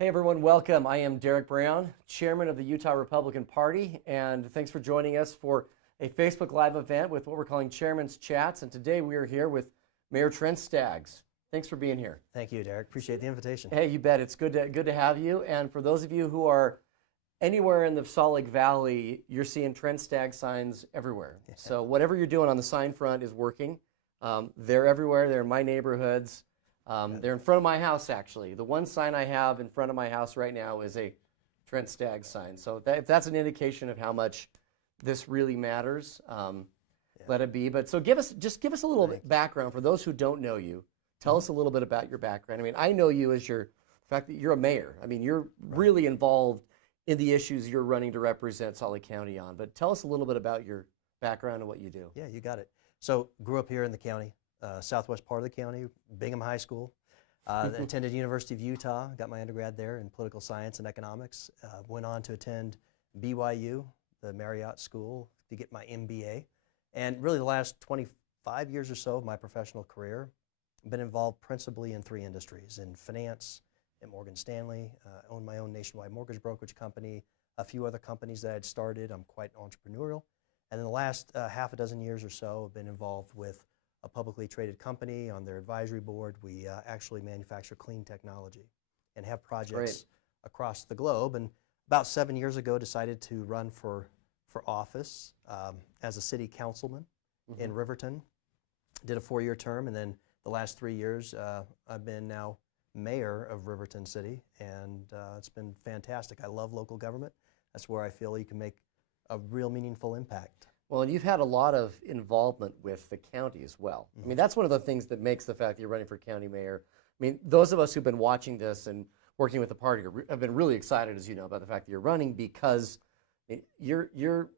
Hey everyone, welcome. I am Derek Brown, chairman of the Utah Republican Party, and thanks for joining us for a Facebook Live event with what we're calling Chairman's Chats. And today we are here with Mayor Trent Staggs. Thanks for being here. Thank you, Derek. Appreciate the invitation. Hey, you bet. It's good to have you. And for those of you who are anywhere in the Salt Lake Valley, you're seeing Trent Staggs signs everywhere. Yeah. So whatever you're doing on the sign front is working. They're everywhere. They're in my neighborhoods. They're in front of my house, actually. The one sign I have in front of my house right now is a Trent Staggs sign. So if that's an indication of how much this really matters, let it be. But so give us a little background for those who don't know you. Tell us a little bit about your background. I mean, I know you as the fact that you're a mayor. I mean, you're really involved in the issues you're running to represent Salt Lake County on. But tell us a little bit about your background and what you do. Yeah, you got it. So grew up here in the county. Southwest part of the county, Bingham High School. Attended University of Utah, got my undergrad there in political science and economics. Went on to attend BYU, the Marriott School, to get my MBA. And really the last 25 years or so of my professional career, I've been involved principally in three industries: in finance at Morgan Stanley, owned my own nationwide mortgage brokerage company, a few other companies that I'd started. I'm quite entrepreneurial. And in the last half a dozen years or so, I've been involved with a publicly traded company. On their advisory board. We actually manufacture clean technology and have projects across the globe. And about 7 years ago, decided to run for office as a city councilman in Riverton. Did a 4-year term, and then the last 3 years, I've been now mayor of Riverton City, and it's been fantastic. I love local government. That's where I feel you can make a real meaningful impact. Well, and you've had a lot of involvement with the county as well. I mean, that's one of the things that makes the fact that you're running for county mayor. I mean, those of us who've been watching this and working with the party have been really excited, as you know, about the fact that you're running, because you're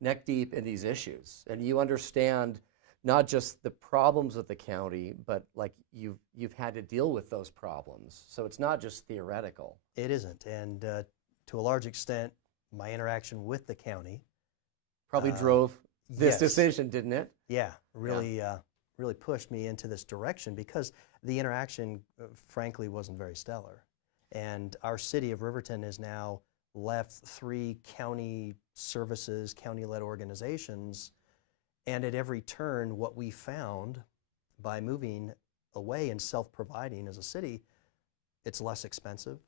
neck deep in these issues, and you understand not just the problems of the county, but like you've had to deal with those problems. So it's not just theoretical. It isn't, and to a large extent, my interaction with the county probably drove this decision, didn't it? Yeah, really pushed me into this direction, because the interaction, frankly, wasn't very stellar. And our city of Riverton has now left 3 county services, county-led organizations, and at every turn, what we found by moving away and self-providing as a city, it's less expensive.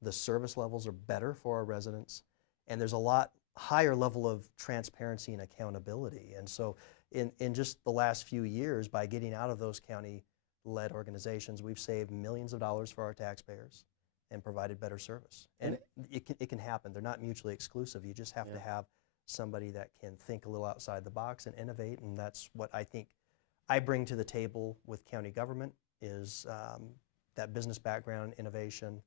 The service levels are better for our residents, and there's a lot higher level of transparency and accountability. And so in just the last few years, by getting out of those county-led organizations, we've saved millions of dollars for our taxpayers and provided better service. And it can happen. They're not mutually exclusive. You just have to have somebody that can think a little outside the box and innovate, and that's what I think I bring to the table with county government, is that business background, innovation,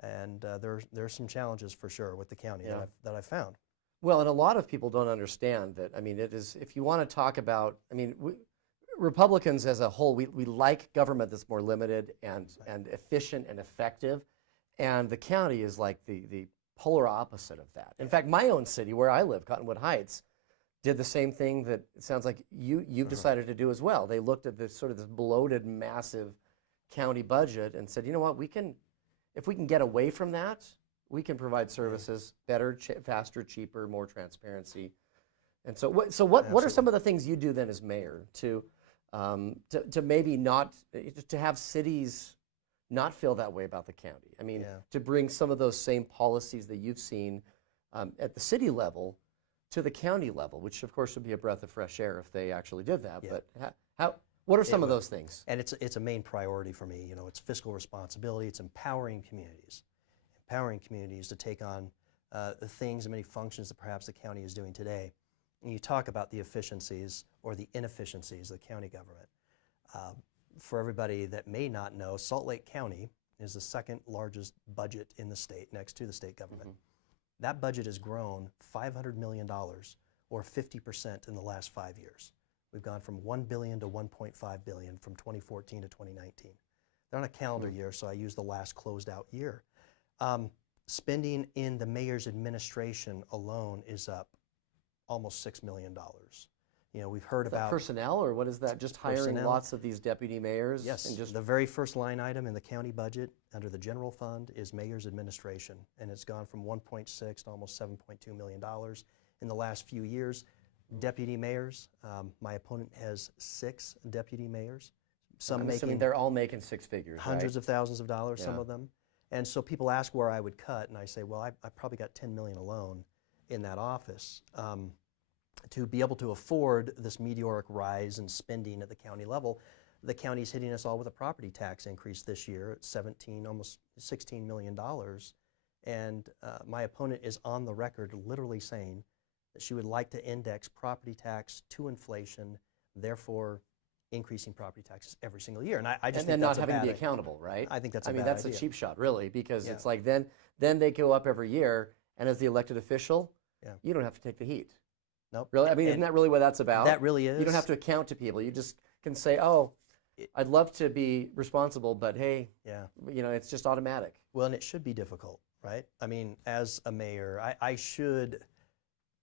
and there's some challenges for sure with the county that I've found. Well, and a lot of people don't understand that. I mean, it is, if you want to talk about, I mean, Republicans as a whole, we like government that's more limited and efficient and effective, and the county is like the polar opposite of that. In fact, my own city, where I live, Cottonwood Heights, did the same thing that it sounds like you've decided to do as well. They looked at this sort of this bloated, massive county budget and said, you know what, if we can get away from that, we can provide services better, faster, cheaper, more transparency. And so what are some of the things you do then as mayor to maybe not, to have cities not feel that way about the county? I mean, to bring some of those same policies that you've seen at the city level to the county level, which of course would be a breath of fresh air if they actually did that. But what are some of those things? And it's a main priority for me. You know, it's fiscal responsibility. It's empowering communities to take on the things and many functions that perhaps the county is doing today. And you talk about the efficiencies or the inefficiencies of the county government. For everybody that may not know, Salt Lake County is the second largest budget in the state, next to the state government. That budget has grown $500 million, or 50% in the last 5 years. We've gone from $1 billion to $1.5 billion from 2014 to 2019. They're on a calendar year, so I use the last closed out year. Spending in the mayor's administration alone is up almost $6 million. We've heard Is that about personnel, or what is that? Just hiring personnel. lots of these deputy mayors? Yes, And just the very first line item in the county budget under the general fund is mayor's administration, and it's gone from 1.6 to almost $7.2 million in the last few years. Deputy mayors, my opponent has 6 deputy mayors, some I'm assuming making they're all making 6 figures, hundreds right? of thousands of dollars, some Yeah. of them. And so people ask where I would cut, and I say, well, I probably got 10 million alone in that office. To be able to afford this meteoric rise in spending at the county level, the county's hitting us all with a property tax increase this year at almost $16 million. And my opponent is on the record literally saying that she would like to index property tax to inflation, therefore increasing property taxes every single year. And I just And think then not that's a having to bad be idea. accountable, right? I think that's I a mean, bad that's idea. a cheap shot, really, because Yeah. it's like then they go up every year, and as the elected official, Yeah. you don't have to take the heat. Nope. Really? I mean, isn't And that really what that's about? that really is. You don't have to account to people. You just can say, oh, I'd love to be responsible, but hey, Yeah. it's just automatic. Well, and it should be difficult, right? I mean, as a mayor,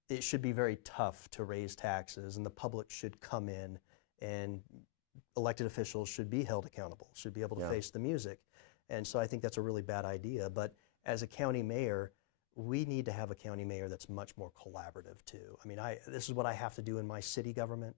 it should be very tough to raise taxes, and the public should come in, and elected officials should be held accountable, should be able to Yeah. face the music. And so I think that's a really bad idea. But as a county mayor, we need to have a county mayor that's much more collaborative too. I mean, this is what I have to do in my city government.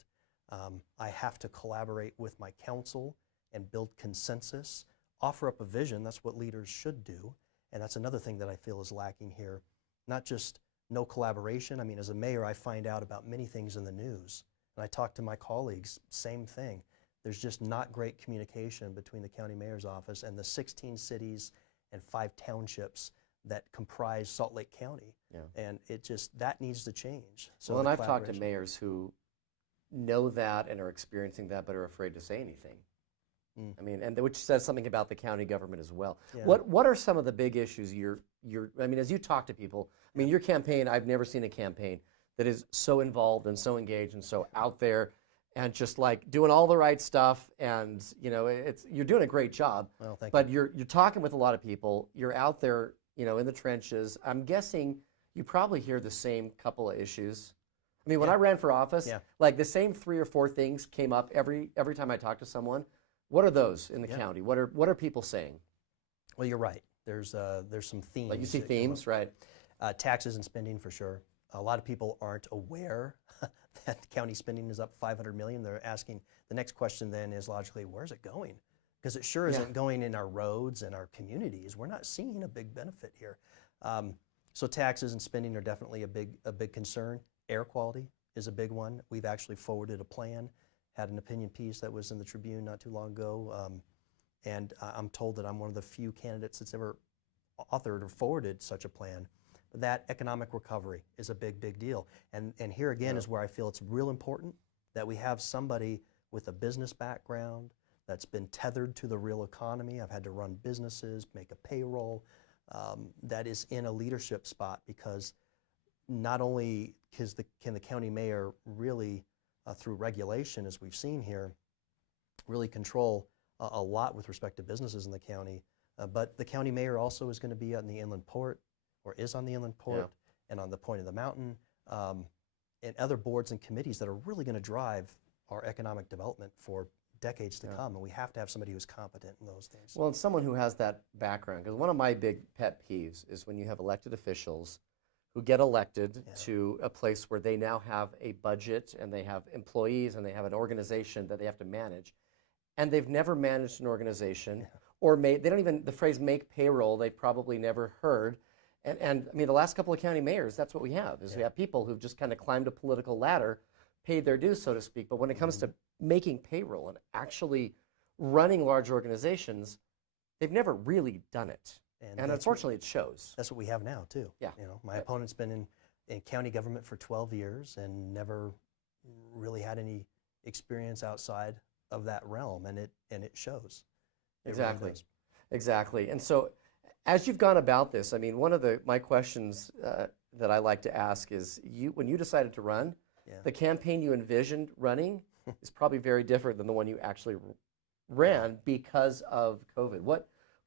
I have to collaborate with my council and build consensus, offer up a vision. That's what leaders should do. And that's another thing that I feel is lacking here. Not just no collaboration. I mean, as a mayor, I find out about many things in the news. And I talk to my colleagues, same thing. There's just not great communication between the county mayor's office and the 16 cities and 5 townships that comprise Salt Lake County. Yeah. And that needs to change. So Well, and the I've talked to collaboration- mayors who know that and are experiencing that, but are afraid to say anything. I mean, and which says something about the county government as well. Yeah. What are some of the big issues I mean, as you talk to people, I mean, your campaign, I've never seen a campaign that is so involved and so engaged and so out there and just like doing all the right stuff, and you're doing a great job. Well, thank But you. you're talking with a lot of people. You're out there, in the trenches. I'm guessing you probably hear the same couple of issues. I mean, when I ran for office, Yeah. like the same 3 or 4 things came up every time I talked to someone. What are those in the county? What are people saying? Well, you're right. There's some themes. Like you see that come themes, right? up. Taxes and spending for sure. A lot of people aren't aware that county spending is up $500 million. They're asking, the next question then is logically, where's it going? Because it sure isn't going in our roads and our communities. We're not seeing a big benefit here. So taxes and spending are definitely a big concern. Air quality is a big one. We've actually forwarded a plan, had an opinion piece that was in the Tribune not too long ago, and I'm told that I'm one of the few candidates that's ever authored or forwarded such a plan. But that economic recovery is a big deal. And here again is where I feel it's real important that we have somebody with a business background that's been tethered to the real economy. I've had to run businesses, make a payroll, that is in a leadership spot, because not only can the county mayor really, through regulation, as we've seen here, really control a lot with respect to businesses in the county, but the county mayor also is going to be on the inland port, or is on the inland port, and on the Point of the Mountain, and other boards and committees that are really going to drive our economic development for decades to come, and we have to have somebody who's competent in those things. Well, and someone who has that background, because one of my big pet peeves is when you have elected officials who get elected to a place where they now have a budget and they have employees and they have an organization that they have to manage, and they've never managed an organization or they don't even, the phrase make payroll, they probably never heard. And I mean, the last couple of county mayors, that's what we have, is we have people who've just kind of climbed a political ladder, paid their dues, so to speak. But when it comes to making payroll and actually running large organizations, they've never really done it. And unfortunately, it shows. That's what we have now, too. Yeah. My opponent's been in county government for 12 years and never really had any experience outside of that realm, and it shows. It really Exactly. does. Exactly. And so as you've gone about this, I mean, one of my questions that I like to ask is, when you decided to run, the campaign you envisioned running is probably very different than the one you actually ran because of COVID.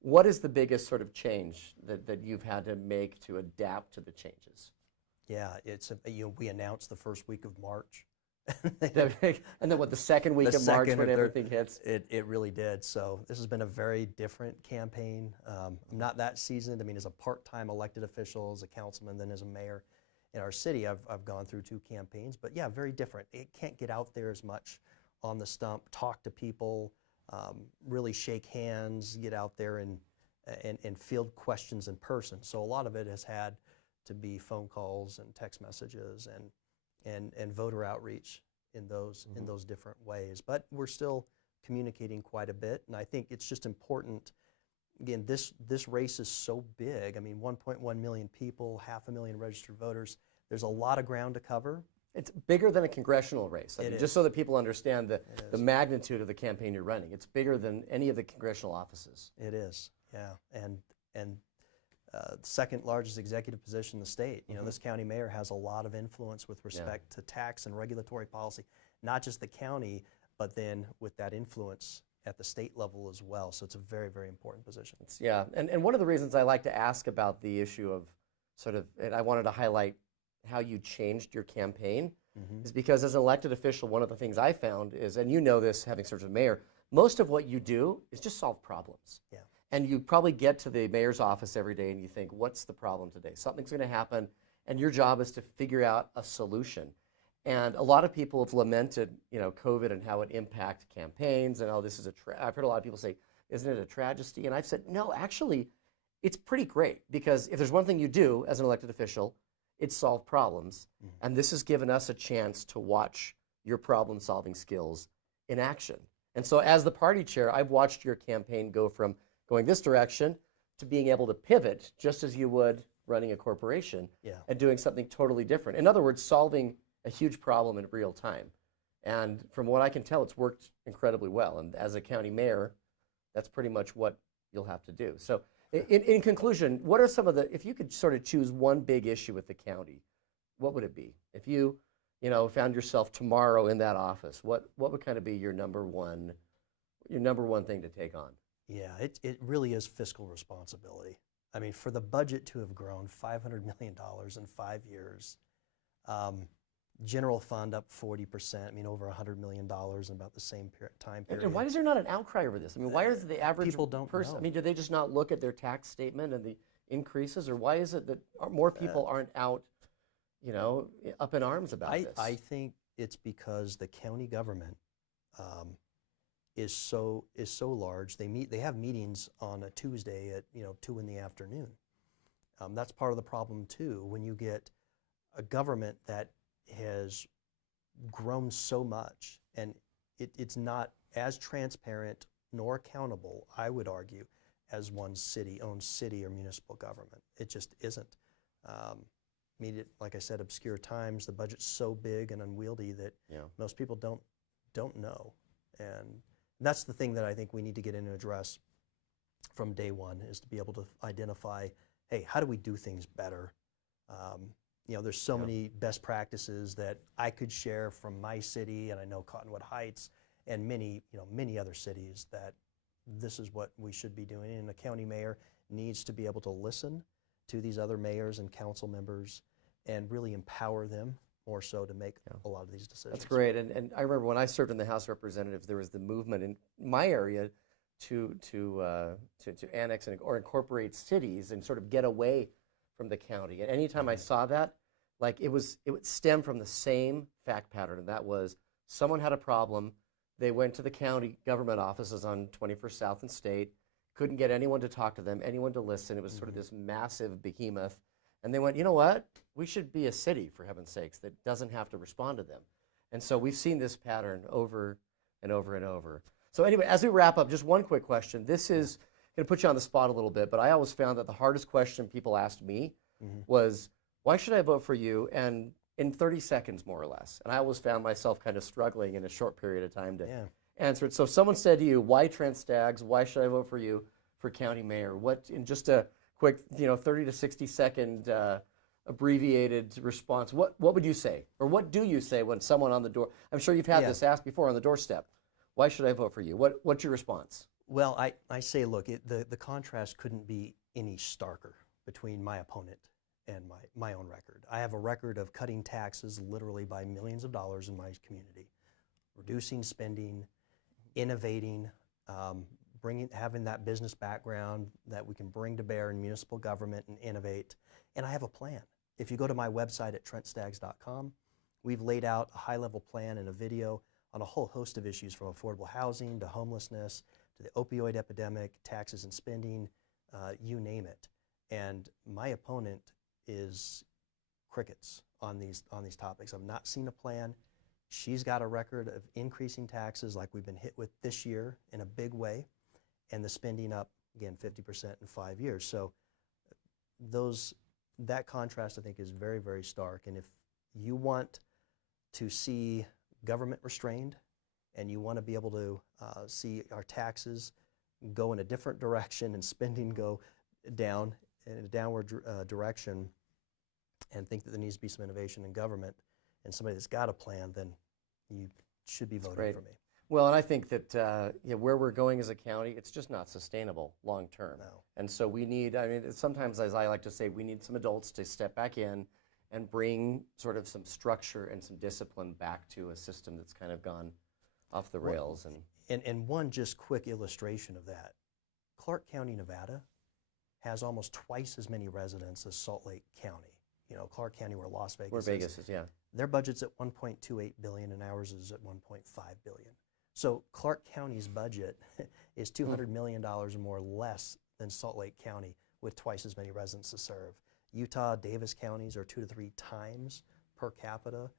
What is the biggest sort of change that you've had to make to adapt to the changes? Yeah, we announced the first week of March And then what, the second week The of March second or when third- everything hits? It really did. So this has been a very different campaign. I'm not that seasoned. I mean, as a part-time elected official, as a councilman, then as a mayor in our city, I've gone through 2 campaigns. But yeah, very different. It can't get out there as much on the stump, talk to people, really shake hands, get out there and field questions in person. So a lot of it has had to be phone calls and text messages and voter outreach in those different ways. But we're still communicating quite a bit, and I think it's just important. Again, this race is so big. I mean, 1.1 million people, 500,000 registered voters. There's a lot of ground to cover. It's bigger than a congressional race. I mean, just so that people understand the magnitude of the campaign you're running. It's bigger than any of the congressional offices. It is, yeah, and second largest executive position in the state. You know, this county mayor has a lot of influence with respect to tax and regulatory policy, not just the county, but then with that influence at the state level as well. So it's a very, very important position. Yeah, and one of the reasons I like to ask about the issue of sort of, and I wanted to highlight how you changed your campaign, is because as an elected official, one of the things I found is, and you know this having served as mayor, most of what you do is just solve problems. Yeah. And you probably get to the mayor's office every day and you think, what's the problem today? Something's going to happen, and your job is to figure out a solution. And a lot of people have lamented, you know, COVID and how it impacted campaigns, and this is I've heard a lot of people say, isn't it a tragedy? And I've said, no, actually, it's pretty great, because if there's one thing you do as an elected official, it's solve problems. And this has given us a chance to watch your problem-solving skills in action. And so as the party chair, I've watched your campaign go from going this direction to being able to pivot just as you would running a corporation and doing something totally different. In other words, solving a huge problem in real time. And from what I can tell, it's worked incredibly well. And as a county mayor, that's pretty much what you'll have to do. So in conclusion, what are some of if you could sort of choose one big issue with the county, what would it be? If you found yourself tomorrow in that office, what would kind of be your number one thing to take on? Yeah, it really is fiscal responsibility. I mean, for the budget to have grown $500 million in 5 years, general fund up 40%, I mean, over $100 million in about the same time period. And why is there not an outcry over this? I mean, why is the average People don't person, know. I mean, do they just not look at their tax statement and the increases, or why is it that more people aren't out, up in arms about this? I think it's because the county government is so large. They have meetings on a Tuesday at 2 in the afternoon. That's part of the problem too. When you get a government that has grown so much, and it's not as transparent nor accountable, I would argue, as one own city or municipal government. It just isn't. Like I said, obscure times. The budget's so big and unwieldy that most people don't know, and that's the thing that I think we need to get in and address from day one, is to be able to identify, hey, how do we do things better? There's so many best practices that I could share from my city, and I know Cottonwood Heights and many other cities, that this is what we should be doing. And the county mayor needs to be able to listen to these other mayors and council members and really empower them more so to make a lot of these decisions. That's great. And I remember when I served in the House of Representatives, there was the movement in my area to annex or incorporate cities and sort of get away from the county. And anytime I saw that, it would stem from the same fact pattern, and that was someone had a problem. They went to the county government offices on 21st South and State, couldn't get anyone to talk to them, anyone to listen. It was sort of this massive behemoth. And they went, you know what? We should be a city, for heaven's sakes, that doesn't have to respond to them. And so we've seen this pattern over and over and over. So anyway, as we wrap up, just one quick question. This is going to put you on the spot a little bit, but I always found that the hardest question people asked me was, why should I vote for you? And in 30 seconds, more or less. And I always found myself kind of struggling in a short period of time to answer it. So if someone said to you, why Trent Staggs? Why should I vote for you for county mayor? What, in just a quick 30 to 60 second abbreviated response, what would you say? Or what do you say when someone on the door, I'm sure you've had this asked before on the doorstep, why should I vote for you? What's your response? Well, I say, look, the contrast couldn't be any starker between my opponent and my own record. I have a record of cutting taxes literally by millions of dollars in my community, reducing spending, innovating, having that business background that we can bring to bear in municipal government and innovate. And I have a plan. If you go to my website at trentstaggs.com, we've laid out a high-level plan and a video on a whole host of issues, from affordable housing to homelessness to the opioid epidemic, taxes and spending, you name it. And my opponent is crickets on these topics. I've not seen a plan. She's got a record of increasing taxes like we've been hit with this year in a big way, and the spending up, again, 50% in 5 years. So that contrast, I think, is very, very stark. And if you want to see government restrained, and you want to be able to see our taxes go in a different direction and spending go down in a downward direction, and think that there needs to be some innovation in government and somebody that's got a plan, then you should be voting for me. Well, and I think that where we're going as a county, it's just not sustainable long term. No. And so we need, I mean, sometimes, as I like to say, we need some adults to step back in and bring sort of some structure and some discipline back to a system that's kind of gone off the rails. And one just quick illustration of that, Clark County, Nevada has almost twice as many residents as Salt Lake County. You know, Clark County, where Las Vegas is. Where Vegas is, yeah. Their budget's at $1.28 billion and ours is at $1.5 billion. So Clark County's budget is $200 million or more less than Salt Lake County, with twice as many residents to serve. Utah, Davis counties are 2 to 3 times per capita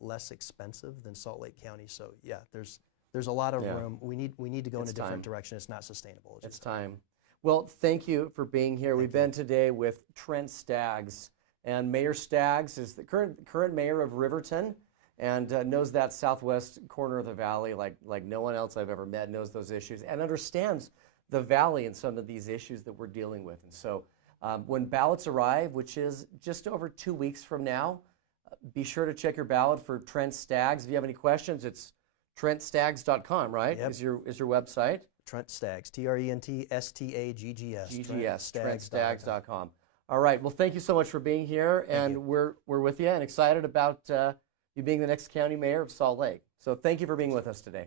less expensive than Salt Lake County. So yeah, there's a lot of room. We need to go in a different direction. It's not sustainable. It's time. Well, thank you for being here. We've been today with Trent Staggs, and Mayor Staggs is the current mayor of Riverton, and knows that southwest corner of the valley like no one else I've ever met, knows those issues and understands the valley and some of these issues that we're dealing with. And so when ballots arrive, which is just over 2 weeks from now, be sure to check your ballot for Trent Staggs. If you have any questions, it's trentstaggs.com, right? Yep. Is your website? Trent Staggs, TRENTSTAGGS. GGS, trentstaggs.com. All right. Well, thank you so much for being here, and we're with you and excited about you being the next county mayor of Salt Lake. So thank you for being with us today.